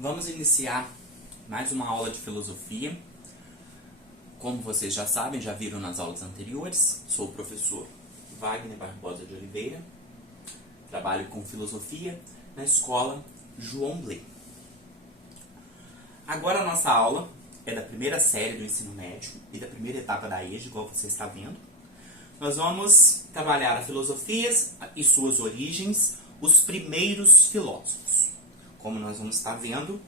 Vamos iniciar mais uma aula de filosofia. Como vocês já sabem, já viram nas aulas anteriores, sou o professor Wagner Barbosa de Oliveira, trabalho com filosofia na escola João Blay. Agora a nossa aula é da primeira série do ensino médio e da primeira etapa da EJA, igual você está vendo. Nós vamos trabalhar a filosofia e suas origens, os primeiros filósofos. Como nós vamos estar vendo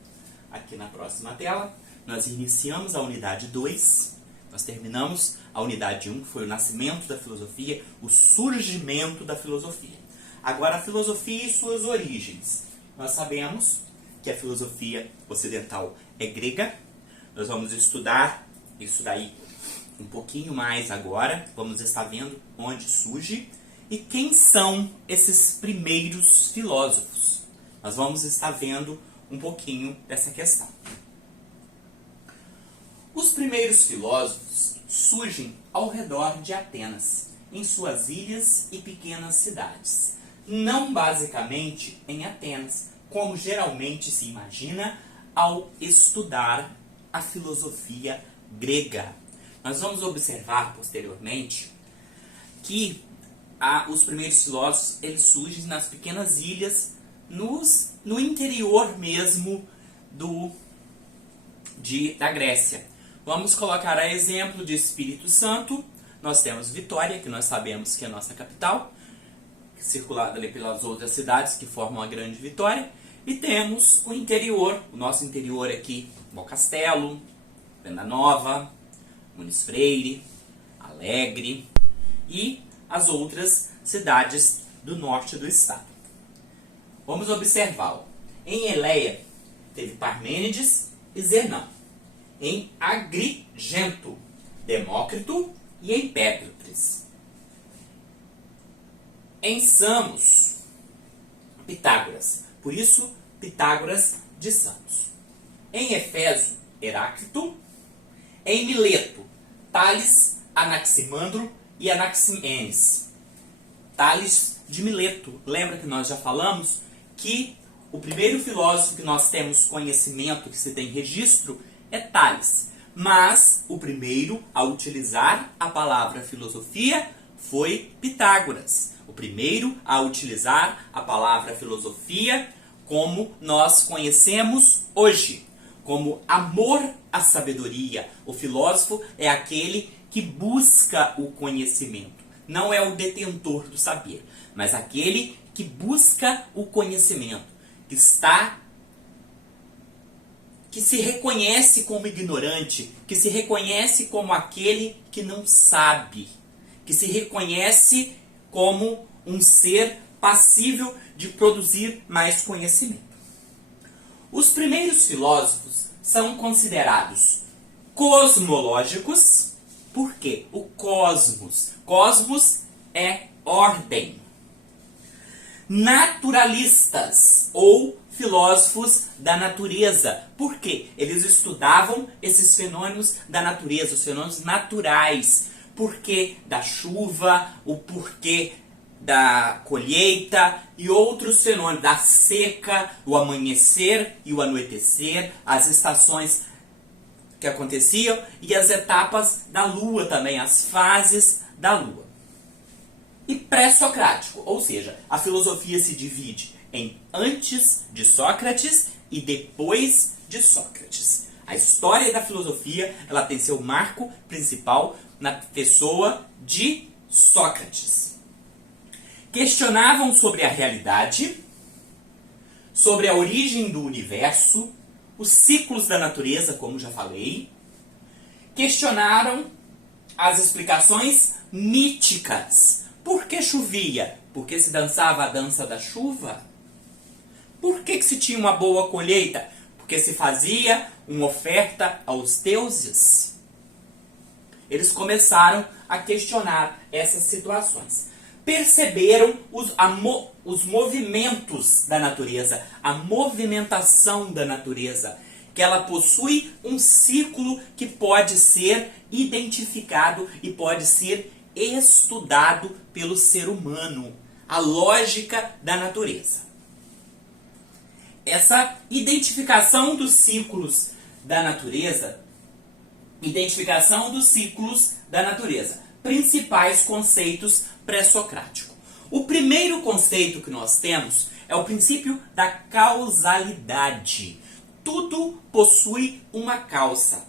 aqui na próxima tela, nós iniciamos a unidade 2, nós terminamos a unidade 1, que foi o nascimento da filosofia, o surgimento da filosofia. Agora, a filosofia e suas origens. Nós sabemos que a filosofia ocidental é grega. Nós vamos estudar isso daí um pouquinho mais agora. Vamos estar vendo onde surge e quem são esses primeiros filósofos. Nós vamos estar vendo um pouquinho dessa questão. Os primeiros filósofos surgem ao redor de Atenas, em suas ilhas e pequenas cidades. Não basicamente em Atenas, como geralmente se imagina ao estudar a filosofia grega. Nós vamos observar posteriormente que os primeiros filósofos eles surgem nas pequenas ilhas, no interior mesmo da Grécia. Vamos colocar a exemplo de Espírito Santo. Nós temos Vitória, que nós sabemos que é a nossa capital, circulada ali pelas outras cidades que formam a Grande Vitória. E temos o interior, o nosso interior aqui, Bom Castelo, Venda Nova, Muniz Freire, Alegre e as outras cidades do norte do estado. Vamos observá-lo. Em Eleia, teve Parmênides e Zenão. Em Agrigento, Demócrito e Empédocles. Em Samos, Pitágoras. Por isso, Pitágoras de Samos. Em Éfeso, Heráclito. Em Mileto, Tales, Anaximandro e Anaximenes. Tales de Mileto. Lembra que nós já falamos que o primeiro filósofo que nós temos conhecimento, que se tem registro, é Tales. Mas o primeiro a utilizar a palavra filosofia foi Pitágoras. O primeiro a utilizar a palavra filosofia como nós conhecemos hoje, como amor à sabedoria. O filósofo é aquele que busca o conhecimento. Não é o detentor do saber, mas aquele que busca o conhecimento, que se reconhece como ignorante, que se reconhece como aquele que não sabe, que se reconhece como um ser passível de produzir mais conhecimento. Os primeiros filósofos são considerados cosmológicos. Por quê? O cosmos é ordem. Naturalistas ou filósofos da natureza. Por quê? Eles estudavam esses fenômenos da natureza, os fenômenos naturais. Porquê da chuva, o porquê da colheita e outros fenômenos, da seca, o amanhecer e o anoitecer, as estações que aconteciam e as etapas da lua também, as fases da lua. E pré-socrático, ou seja, a filosofia se divide em antes de Sócrates e depois de Sócrates. A história da filosofia ela tem seu marco principal na pessoa de Sócrates. Questionavam sobre a realidade, sobre a origem do universo, os ciclos da natureza, como já falei. Questionaram as explicações míticas. Por que chovia? Porque se dançava a dança da chuva? Por que se tinha uma boa colheita? Porque se fazia uma oferta aos deuses? Eles começaram a questionar essas situações. Perceberam os movimentos da natureza, a movimentação da natureza, que ela possui um ciclo que pode ser identificado e pode ser estudado pelo ser humano, a lógica da natureza. essa identificação dos ciclos da natureza, principais conceitos pré-socráticos. O primeiro conceito que nós temos é o princípio da causalidade. Tudo possui uma causa.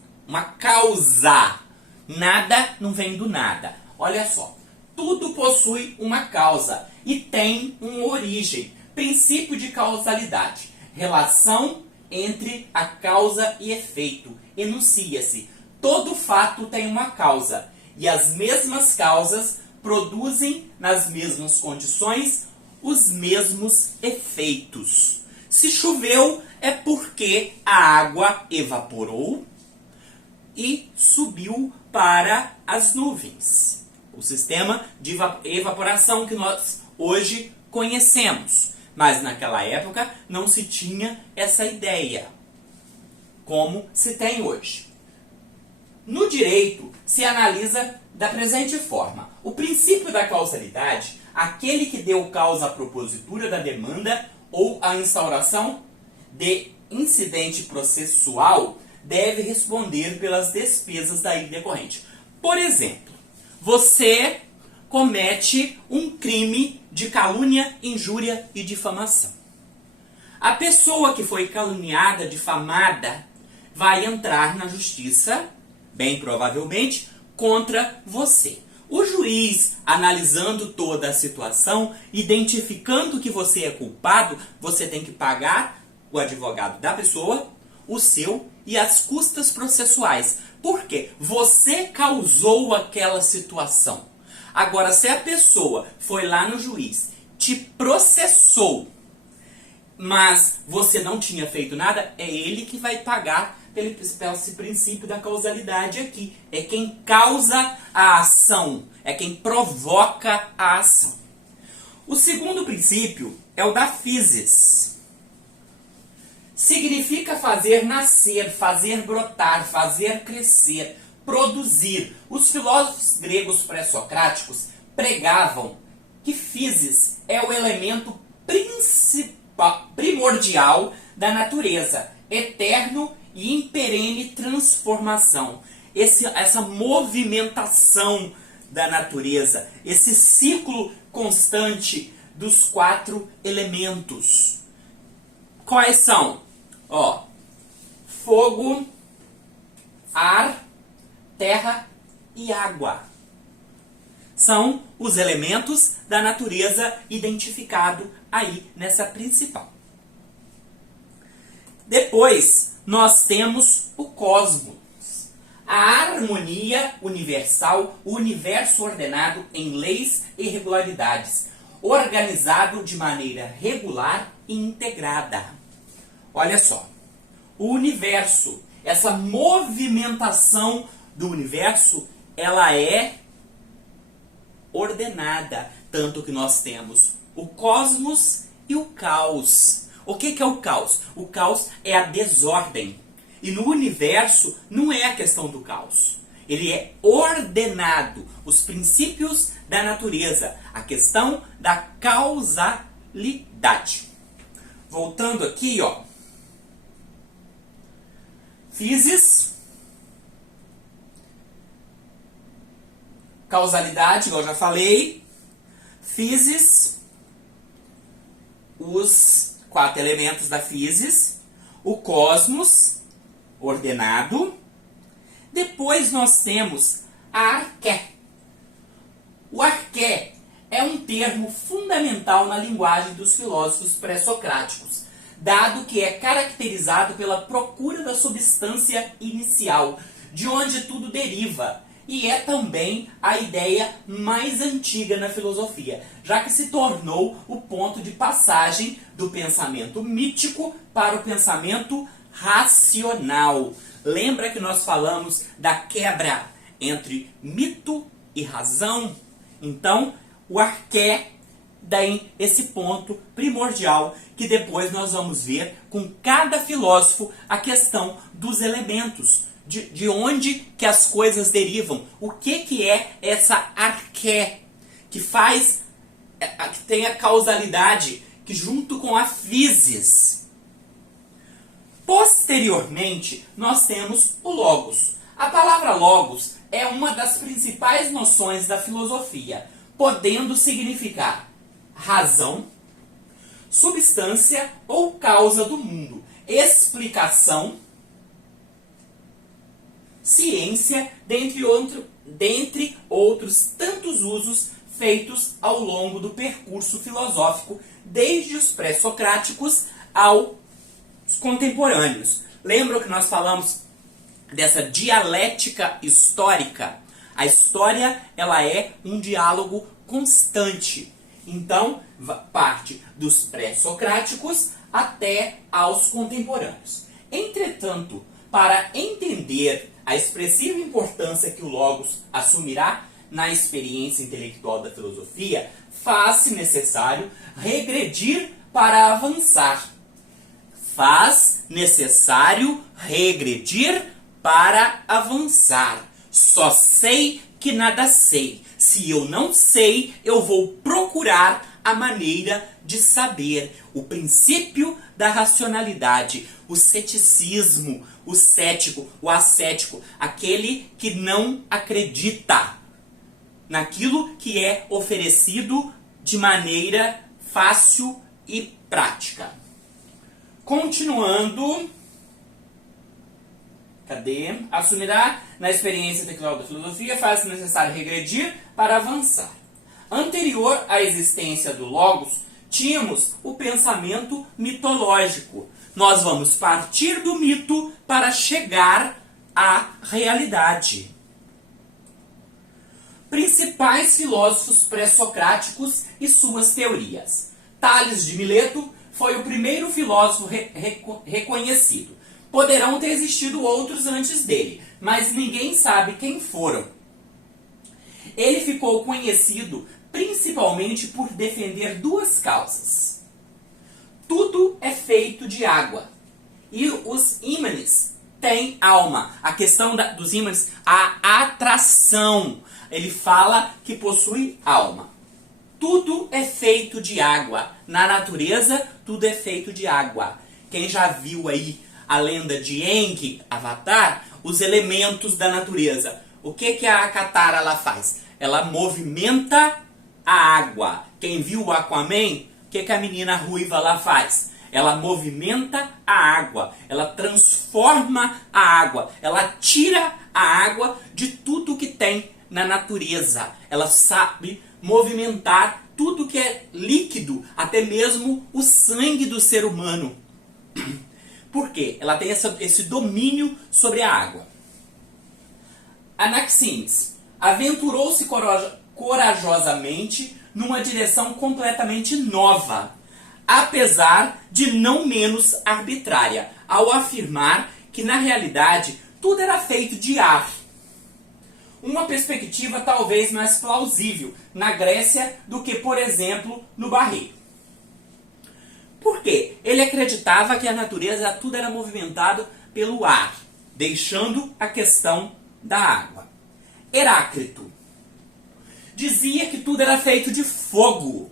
Nada não vem do nada. Olha só. Tudo possui uma causa e tem uma origem. Princípio de causalidade. Relação entre a causa e efeito. Enuncia-se. Todo fato tem uma causa. E as mesmas causas produzem, nas mesmas condições, os mesmos efeitos. Se choveu, é porque a água evaporou e subiu para as nuvens. O sistema de evaporação que nós hoje conhecemos. Mas naquela época não se tinha essa ideia, como se tem hoje. No direito, se analisa da presente forma. O princípio da causalidade, aquele que deu causa à propositura da demanda ou à instauração de incidente processual, deve responder pelas despesas daí decorrente. Por exemplo, você comete um crime de calúnia, injúria e difamação. A pessoa que foi caluniada, difamada, vai entrar na justiça, bem provavelmente, contra você. O juiz, analisando toda a situação, identificando que você é culpado, você tem que pagar o advogado da pessoa, o seu e as custas processuais. Por quê? Você causou aquela situação. Agora, se a pessoa foi lá no juiz, te processou, mas você não tinha feito nada, é ele que vai pagar pelo esse princípio da causalidade aqui. É quem causa a ação, é quem provoca a ação. O segundo princípio é o da physis. Significa fazer nascer, fazer brotar, fazer crescer, produzir. Os filósofos gregos pré-socráticos pregavam que physis é o elemento primordial da natureza, eterno e em perene transformação. Essa movimentação da natureza, esse ciclo constante dos 4 elementos. Quais são? Fogo, ar, terra e água. São os elementos da natureza identificado aí nessa principal. Depois, nós temos o cosmos. A harmonia universal, o universo ordenado em leis e regularidades, organizado de maneira regular e integrada. Olha só, o universo, essa movimentação do universo, ela é ordenada, tanto que nós temos o cosmos e o caos. O que é o caos? O caos é a desordem. E no universo não é a questão do caos. Ele é ordenado. Os princípios da natureza. A questão da causalidade. Voltando aqui, physis. Causalidade, igual eu já falei. Physis. Os 4 elementos da physis. O cosmos, ordenado. Depois nós temos a arqué. O arqué é um termo fundamental na linguagem dos filósofos pré-socráticos, dado que é caracterizado pela procura da substância inicial, de onde tudo deriva, e é também a ideia mais antiga na filosofia, já que se tornou o ponto de passagem do pensamento mítico para o pensamento racional. Lembra que nós falamos da quebra entre mito e razão? Então, o arqué tem esse ponto primordial que depois nós vamos ver com cada filósofo a questão dos elementos, de onde que as coisas derivam, o que é essa arqué que faz, que tem a causalidade, que junto com a physis Posteriormente, nós temos o logos. A palavra logos é uma das principais noções da filosofia, podendo significar razão, substância ou causa do mundo, explicação, ciência, dentre outros tantos usos feitos ao longo do percurso filosófico, desde os pré-socráticos aos contemporâneos. Lembram que nós falamos dessa dialética histórica? A história, ela é um diálogo constante. Então, parte dos pré-socráticos até aos contemporâneos. Entretanto, para entender a expressiva importância que o logos assumirá na experiência intelectual da filosofia, faz-se necessário regredir para avançar. Faz necessário regredir para avançar. Só sei que nada sei. Se eu não sei, eu vou procurar a maneira de saber. O princípio da racionalidade, o ceticismo, o cético, o ascético, aquele que não acredita naquilo que é oferecido de maneira fácil e prática. Continuando, assumirá na experiência intelectual da filosofia, faz-se necessário regredir para avançar. Anterior à existência do logos, tínhamos o pensamento mitológico. Nós vamos partir do mito para chegar à realidade. Principais filósofos pré-socráticos e suas teorias. Tales de Mileto foi o primeiro filósofo reconhecido. Poderão ter existido outros antes dele, mas ninguém sabe quem foram. Ele ficou conhecido principalmente por defender duas causas. Tudo é feito de água. E os ímãs têm alma. A questão dos ímãs, a atração. Ele fala que possui alma. Tudo é feito de água. Na natureza, tudo é feito de água. Quem já viu aí a lenda de Aang, Avatar, os elementos da natureza. O que a Katara ela faz? Ela movimenta a água. Quem viu o Aquaman, o que a menina ruiva lá faz? Ela movimenta a água. Ela transforma a água. Ela tira a água de tudo que tem na natureza. Ela sabe movimentar tudo que é líquido, até mesmo o sangue do ser humano. Por quê? Ela tem esse domínio sobre a água. Anaximes aventurou-se corajosamente numa direção completamente nova, apesar de não menos arbitrária, ao afirmar que na realidade tudo era feito de ar. Uma perspectiva talvez mais plausível na Grécia do que, por exemplo, no barreiro. Por quê? Ele acreditava que a natureza tudo era movimentado pelo ar, deixando a questão da água. Heráclito dizia que tudo era feito de fogo.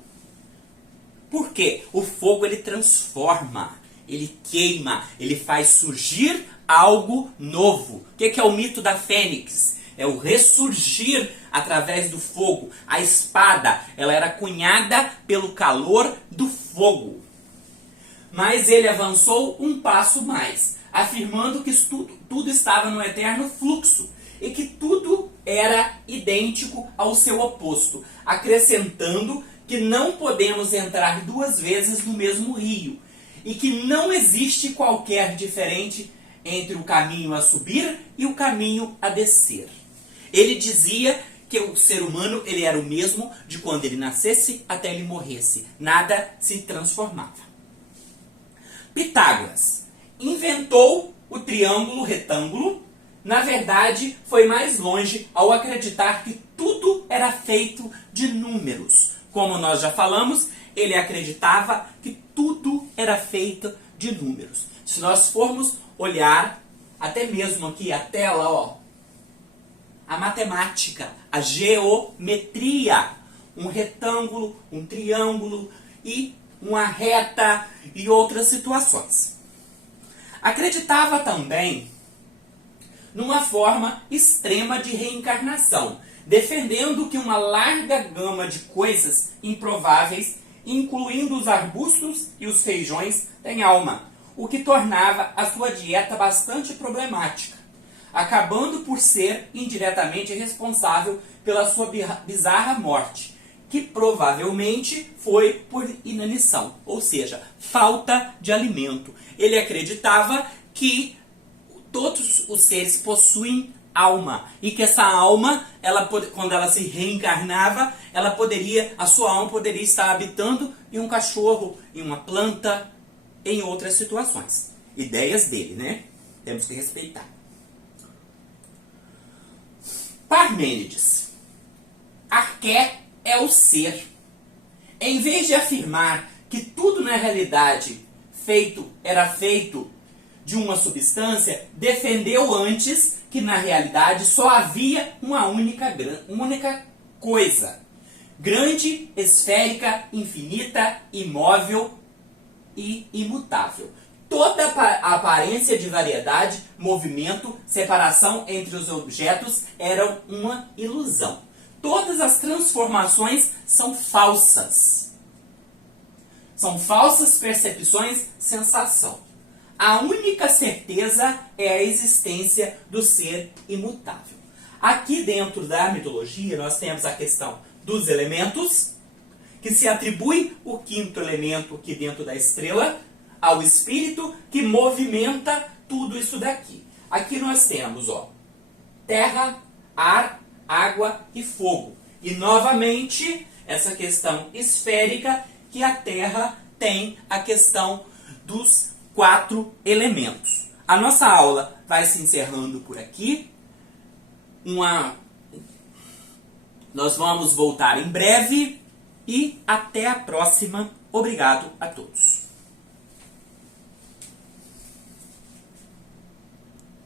Por quê? O fogo ele transforma, ele queima, ele faz surgir algo novo. O que é o mito da fênix? É o ressurgir através do fogo. A espada, ela era cunhada pelo calor do fogo. Mas ele avançou um passo mais, afirmando que tudo estava no eterno fluxo e que tudo era idêntico ao seu oposto, acrescentando que não podemos entrar duas vezes no mesmo rio e que não existe qualquer diferente entre o caminho a subir e o caminho a descer. Ele dizia que o ser humano ele era o mesmo de quando ele nascesse até ele morresse. Nada se transformava. Pitágoras inventou o triângulo retângulo. Na verdade, foi mais longe ao acreditar que tudo era feito de números. Como nós já falamos, ele acreditava que tudo era feito de números. Se nós formos olhar, até mesmo aqui a tela, ó, a matemática, a geometria, um retângulo, um triângulo e uma reta e outras situações. Acreditava também numa forma extrema de reencarnação, defendendo que uma larga gama de coisas improváveis, incluindo os arbustos e os feijões, têm alma, o que tornava a sua dieta bastante problemática, acabando por ser indiretamente responsável pela sua bizarra morte, que provavelmente foi por inanição, ou seja, falta de alimento. Ele acreditava que todos os seres possuem alma e que essa alma, quando ela se reencarnava, a sua alma poderia estar habitando em um cachorro, em uma planta, em outras situações. Ideias dele, né? Temos que respeitar. Parmênides. Arqué é o ser. Em vez de afirmar que tudo na realidade era feito de uma substância, defendeu antes que na realidade só havia uma única coisa. Grande, esférica, infinita, imóvel e imutável. Toda a aparência de variedade, movimento, separação entre os objetos eram uma ilusão. Todas as transformações são falsas. São falsas percepções, sensação. A única certeza é a existência do ser imutável. Aqui dentro da mitologia nós temos a questão dos elementos, que se atribui o quinto elemento aqui dentro da estrela ao espírito que movimenta tudo isso daqui. Aqui nós temos terra, ar, água e fogo. E novamente essa questão esférica, que a terra tem a questão dos 4 elementos. A nossa aula vai se encerrando por aqui. Nós vamos voltar em breve e até a próxima. Obrigado a todos.